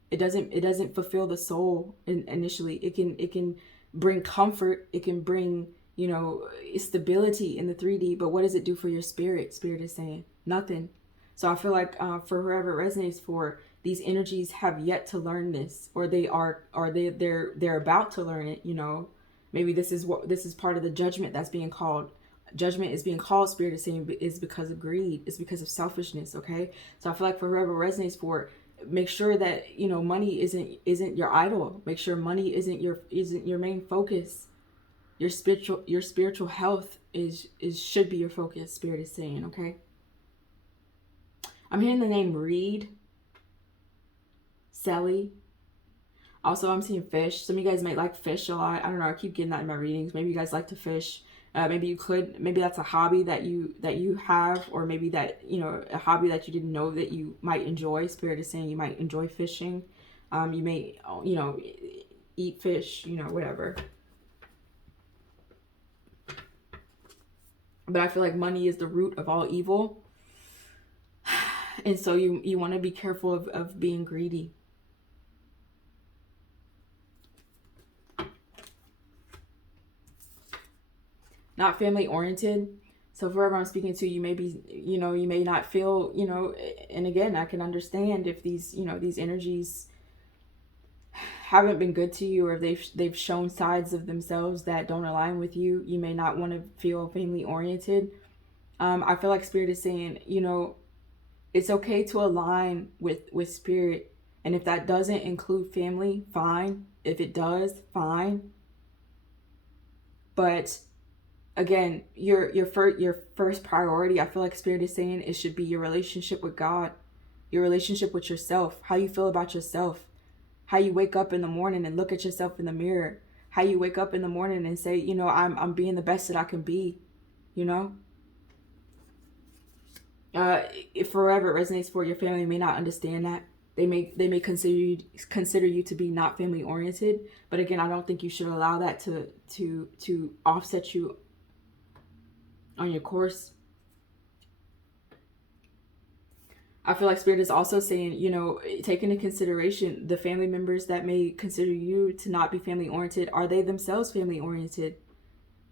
It doesn't fulfill the soul initially. It can bring comfort. It can bring, you know, stability in the 3D. But what does it do for your spirit? Spirit is saying nothing. So I feel like for whoever it resonates for, these energies have yet to learn this, or they're about to learn it. You know, maybe this is part of the judgment that's being called. Judgment is being called, Spirit is saying, is because of greed. It's because of selfishness. Okay, so I feel like for whoever resonates for, make sure that, you know, money isn't your idol. Make sure money isn't your main focus. Your spiritual health is should be your focus. Spirit is saying, okay. I'm hearing the name Reed, Sally. Also, I'm seeing fish. Some of you guys might like fish a lot. I don't know. I keep getting that in my readings. Maybe you guys like to fish. Maybe that's a hobby that you have, or maybe that, you know, a hobby that you didn't know that you might enjoy. Spirit is saying you might enjoy fishing. You may, you know, eat fish, you know, whatever. But I feel like money is the root of all evil. And so you want to be careful of being greedy. Not family oriented. So whoever I'm speaking to, you may be, you know, you may not feel, you know, and again, I can understand if these, you know, these energies haven't been good to you, or they've shown sides of themselves that don't align with you. You may not want to feel family oriented. I feel like Spirit is saying, you know, it's okay to align with Spirit. And if that doesn't include family, fine. If it does, fine. But again, your first priority, I feel like Spirit is saying, it should be your relationship with God, your relationship with yourself, how you feel about yourself, how you wake up in the morning and look at yourself in the mirror, how you wake up in the morning and say, you know, I'm being the best that I can be, you know. If forever it resonates for, your family may not understand that. They may consider you to be not family oriented, but again, I don't think you should allow that to offset you on your course. I feel like Spirit is also saying, you know, take into consideration the family members that may consider you to not be family oriented. Are they themselves family oriented?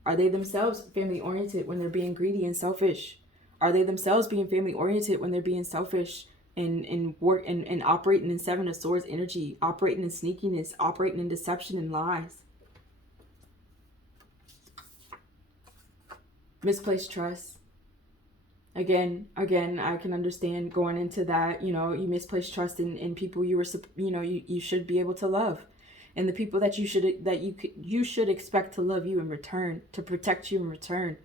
Are they themselves family oriented when they're being greedy and selfish? Are they themselves being family oriented when they're being selfish and operating in Seven of Swords energy, operating in sneakiness, operating in deception and lies? Misplaced trust. Again, I can understand going into that. You know, you misplaced trust in people you were, you know, you should be able to love, and the people that you should expect to love you in return, to protect you in return.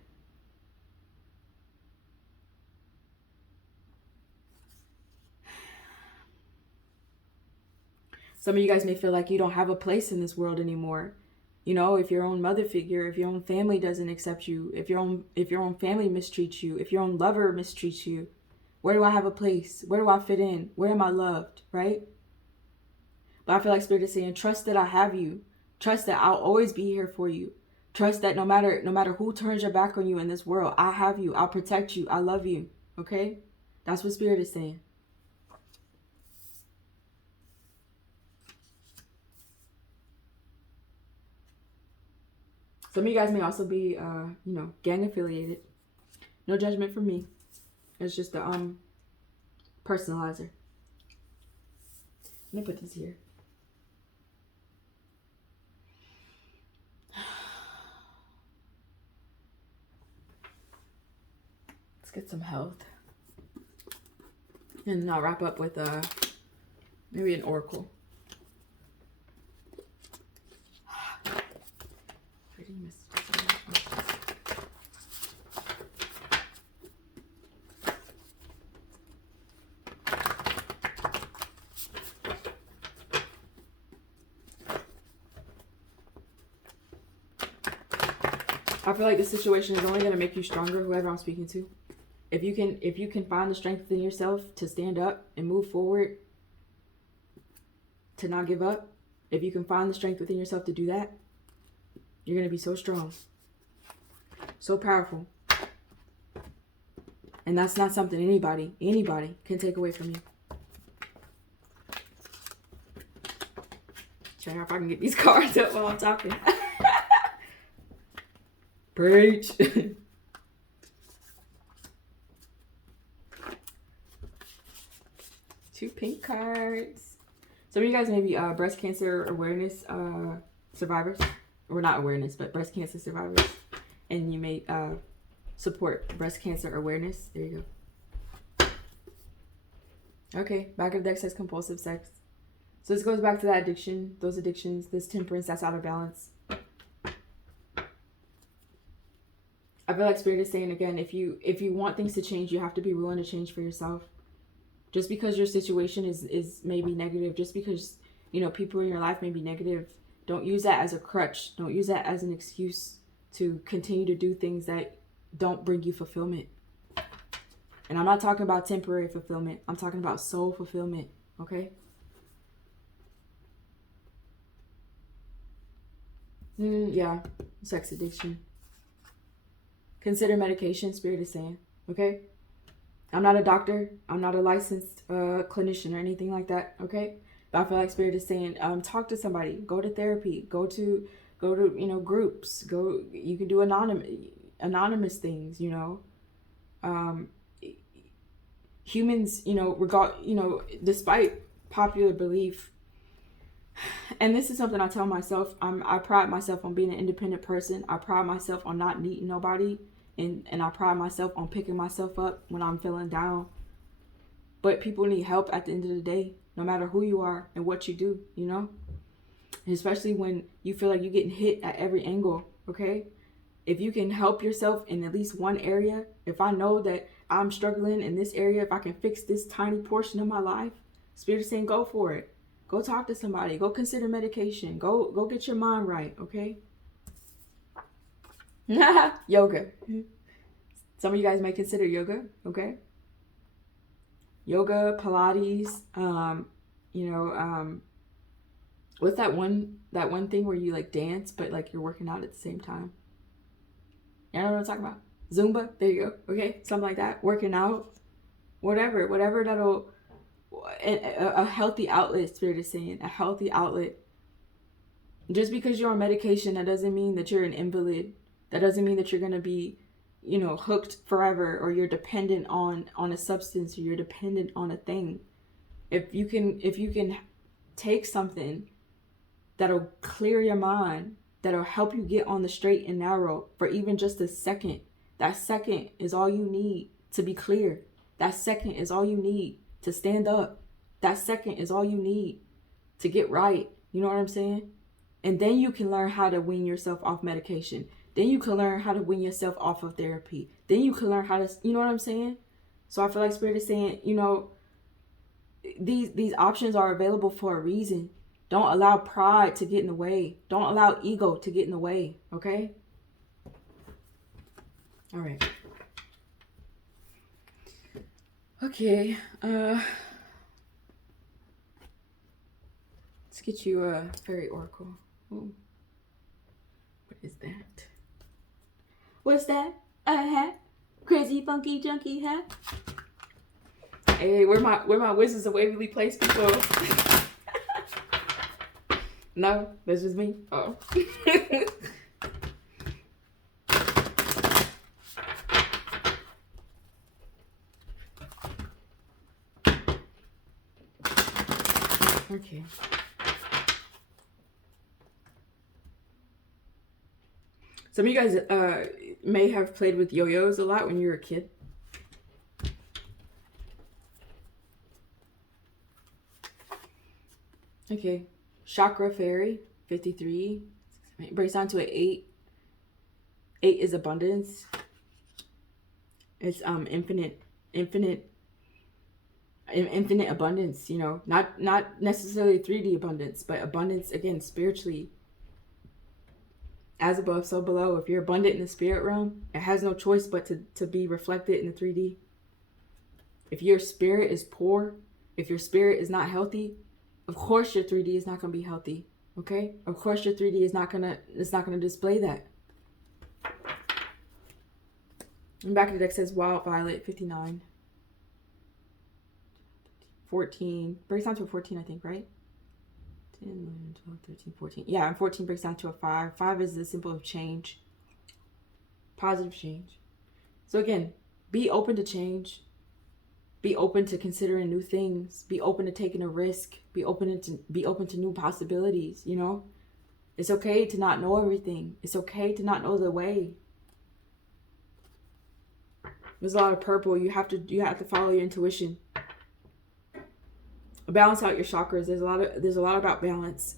Some of you guys may feel like you don't have a place in this world anymore. You know, if your own mother figure, if your own family doesn't accept you, if your own family mistreats you, if your own lover mistreats you, where do I have a place? Where do I fit in? Where am I loved? Right? But I feel like Spirit is saying, trust that I have you. Trust that I'll always be here for you. Trust that no matter who turns your back on you in this world, I have you. I'll protect you. I love you. Okay? That's what Spirit is saying. Some of you guys may also be, you know, gang affiliated. No judgment from me. It's just the personalizer. Let me put this here. Let's get some health. And then I'll wrap up with Maybe an oracle. Pretty messages. I feel like the situation is only going to make you stronger, whoever I'm speaking to. If you can find the strength within yourself to stand up and move forward, to not give up, if you can find the strength within yourself to do that, you're going to be so strong, so powerful. And that's not something anybody can take away from you. Check out if I can get these cards up while I'm talking. Preach. 2 pink cards. Some of you guys may be breast cancer awareness survivors. Or not awareness, but breast cancer survivors. And you may support breast cancer awareness. There you go. Okay, back of the deck says compulsive sex. So this goes back to that addiction, those addictions, this temperance that's out of balance. I feel like Spirit is saying again, if you want things to change, you have to be willing to change for yourself. Just because your situation is maybe negative, just because, you know, people in your life may be negative, don't use that as a crutch. Don't use that as an excuse to continue to do things that don't bring you fulfillment. And I'm not talking about temporary fulfillment. I'm talking about soul fulfillment, okay? Yeah, sex addiction. Consider medication, Spirit is saying, okay? I'm not a doctor. I'm not a licensed clinician or anything like that, okay? But I feel like Spirit is saying, talk to somebody, go to therapy, go to you know, groups, you can do anonymous things, you know. Humans, you know, despite popular belief, and this is something I tell myself, I pride myself on being an independent person. I pride myself on not needing nobody. And I pride myself on picking myself up when I'm feeling down. But people need help at the end of the day, no matter who you are and what you do, you know? And especially when you feel like you're getting hit at every angle, okay? If you can help yourself in at least one area, if I know that I'm struggling in this area, if I can fix this tiny portion of my life, Spirit is saying go for it. Go talk to somebody. Go consider medication. Go get your mind right, okay? Yoga. Some of you guys may consider yoga, okay? Yoga, Pilates, you know, what's that one thing where you like dance but like you're working out at the same time? You know what I'm talking about? Zumba, there you go, okay? Something like that, working out, whatever that'll, a healthy outlet, Spirit is saying, a healthy outlet. Just because you're on medication, that doesn't mean that you're an invalid. That doesn't mean that you're going to be, you know, hooked forever, or you're dependent on a substance, or you're dependent on a thing. If you can take something that'll clear your mind, that'll help you get on the straight and narrow for even just a second, that second is all you need to be clear. That second is all you need to stand up. That second is all you need to get right. You know what I'm saying? And then you can learn how to wean yourself off medication. Then you can learn how to wean yourself off of therapy. Then you can learn how to, you know what I'm saying? So I feel like Spirit is saying, you know, these options are available for a reason. Don't allow pride to get in the way. Don't allow ego to get in the way, okay? All right. Okay, let's get you a fairy oracle. Ooh. What is that? What's that? A hat? Crazy funky junky hat? Hey, where my Wizards of Waverly Place people? No, that's just me. Oh. Okay. Some of you guys may have played with yo-yos a lot when you were a kid. Okay. Chakra fairy, 53. It breaks down to an 8. 8 is abundance. It's infinite abundance, you know, not necessarily 3D abundance, but abundance, again, spiritually. As above, so below. If you're abundant in the spirit realm, it has no choice but to be reflected in the 3D. If your spirit is poor, if your spirit is not healthy, of course your 3D is not going to be healthy. Okay? Of course your 3D is not gonna display that. And back of the deck says Wild Violet, 59. 14. Breaks down to a 14, I think, right? 10, 11, 12, 13, 14. Yeah, and 14 breaks down to a 5. 5 is the symbol of change. Positive change. So again, be open to change. Be open to considering new things. Be open to taking a risk. Be open to new possibilities, you know? It's okay to not know everything. It's okay to not know the way. There's a lot of purple. You have to follow your intuition. Balance out your chakras. There's a lot about balance.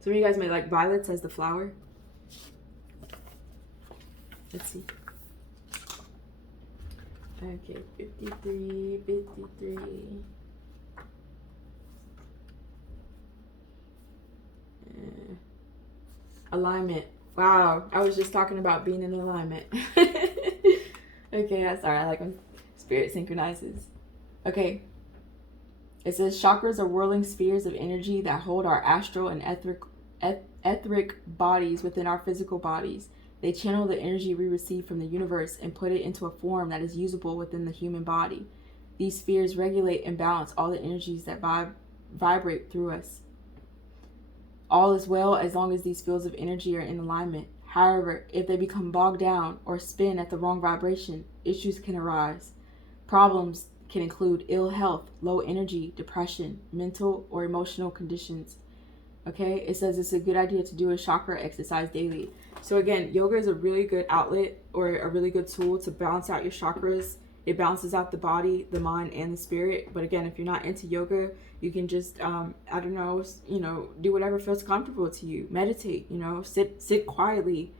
Some of you guys may like violets as the flower. Let's see. Okay, 53. Alignment. Wow, I was just talking about being in alignment. Okay, that's all right. I like when spirit synchronizes. Okay. It says chakras are whirling spheres of energy that hold our astral and etheric bodies within our physical bodies. They channel the energy we receive from the universe and put it into a form that is usable within the human body. These spheres regulate and balance all the energies that vibrate through us. All is well as long as these fields of energy are in alignment. However, if they become bogged down or spin at the wrong vibration, issues can arise. Problems can include ill health, low energy, depression, mental or emotional conditions. Okay, it says it's a good idea to do a chakra exercise daily. So again, yoga is a really good outlet or a really good tool to balance out your chakras. It balances out the body, the mind, and the spirit. But again, if you're not into yoga, you can just, I don't know, do whatever feels comfortable to you. Meditate, sit quietly,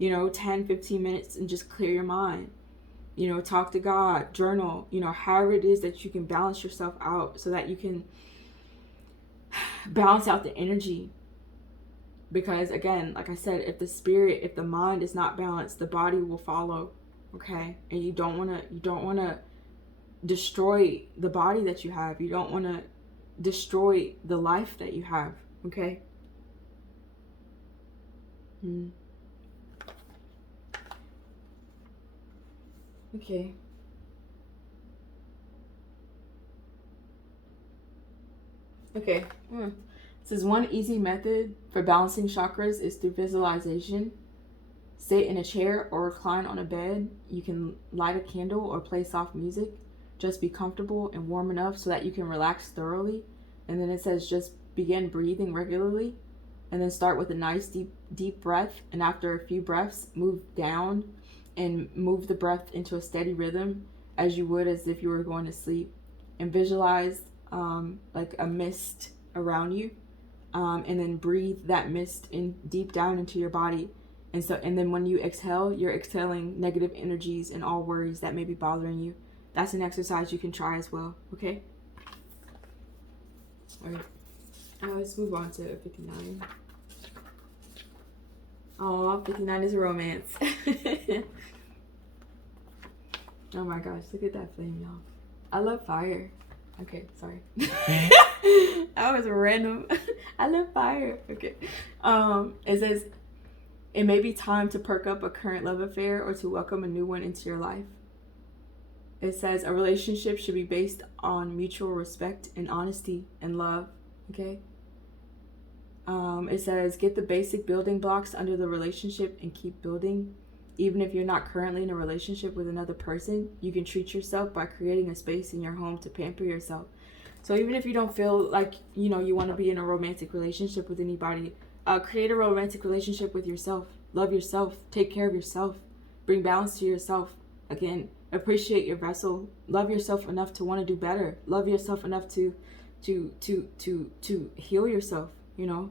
10, 15 minutes and just clear your mind. Talk to God, journal, however it is that you can balance yourself out so that you can balance out the energy. Because again, like I said, if the mind is not balanced, the body will follow. Okay, and you don't want to destroy the body that you have. You don't want to destroy the life that you have. Okay. Okay. Okay. It says one easy method for balancing chakras is through visualization. Sit in a chair or recline on a bed. You can light a candle or play soft music. Just be comfortable and warm enough so that you can relax thoroughly. And then it says just begin breathing regularly. And then start with a nice deep breath. And after a few breaths, move down and move the breath into a steady rhythm as you would as if you were going to sleep. And visualize like a mist around you. And then breathe that mist in deep down into your body. And then when you exhale, you're exhaling negative energies and all worries that may be bothering you. That's an exercise you can try as well. Okay? All right. Let's move on to 59. Oh, 59 is a romance. Oh my gosh, look at that flame, y'all. I love fire. Okay, sorry. That was random. I love fire. Okay. It says, it may be time to perk up a current love affair or to welcome a new one into your life. It says a relationship should be based on mutual respect and honesty and love. Okay. It says get the basic building blocks under the relationship and keep building. Even if you're not currently in a relationship with another person, you can treat yourself by creating a space in your home to pamper yourself. So even if you don't feel like, you want to be in a romantic relationship with anybody, create a romantic relationship with yourself. Love yourself. Take care of yourself. Bring balance to yourself. Again, appreciate your vessel. Love yourself enough to want to do better. Love yourself enough to heal yourself, you know.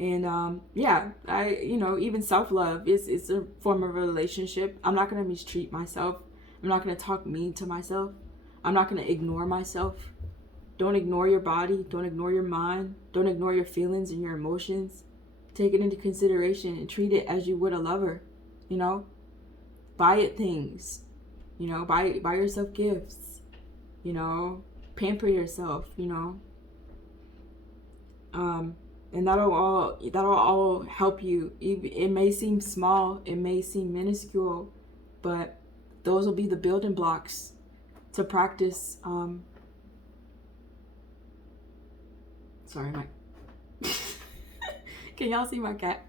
And yeah, even self-love is a form of a relationship. I'm not going to mistreat myself. I'm not going to talk mean to myself. I'm not going to ignore myself. Don't ignore your body. Don't ignore your mind. Don't ignore your feelings and your emotions. Take it into consideration and treat it as you would a lover, you know. Buy it things, you know. Buy yourself gifts, you know. Pamper yourself, you know. And that'll all help you. It may seem small, it may seem minuscule, but those will be the building blocks to practice. Sorry, my can y'all see my cat?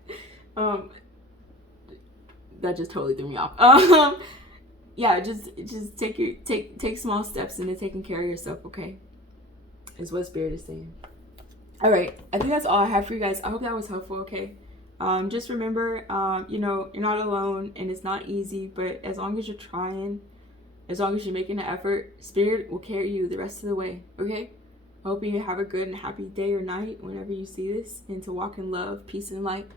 That just totally threw me off. Yeah, just take small steps into taking care of yourself, okay? Is what Spirit is saying. All right, I think that's all I have for you guys. I hope that was helpful, okay? Just remember, you're not alone, and it's not easy, but as long as you're trying, as long as you're making an effort, Spirit will carry you the rest of the way, okay? I hope you have a good and happy day or night whenever you see this, and to walk in love, peace, and light.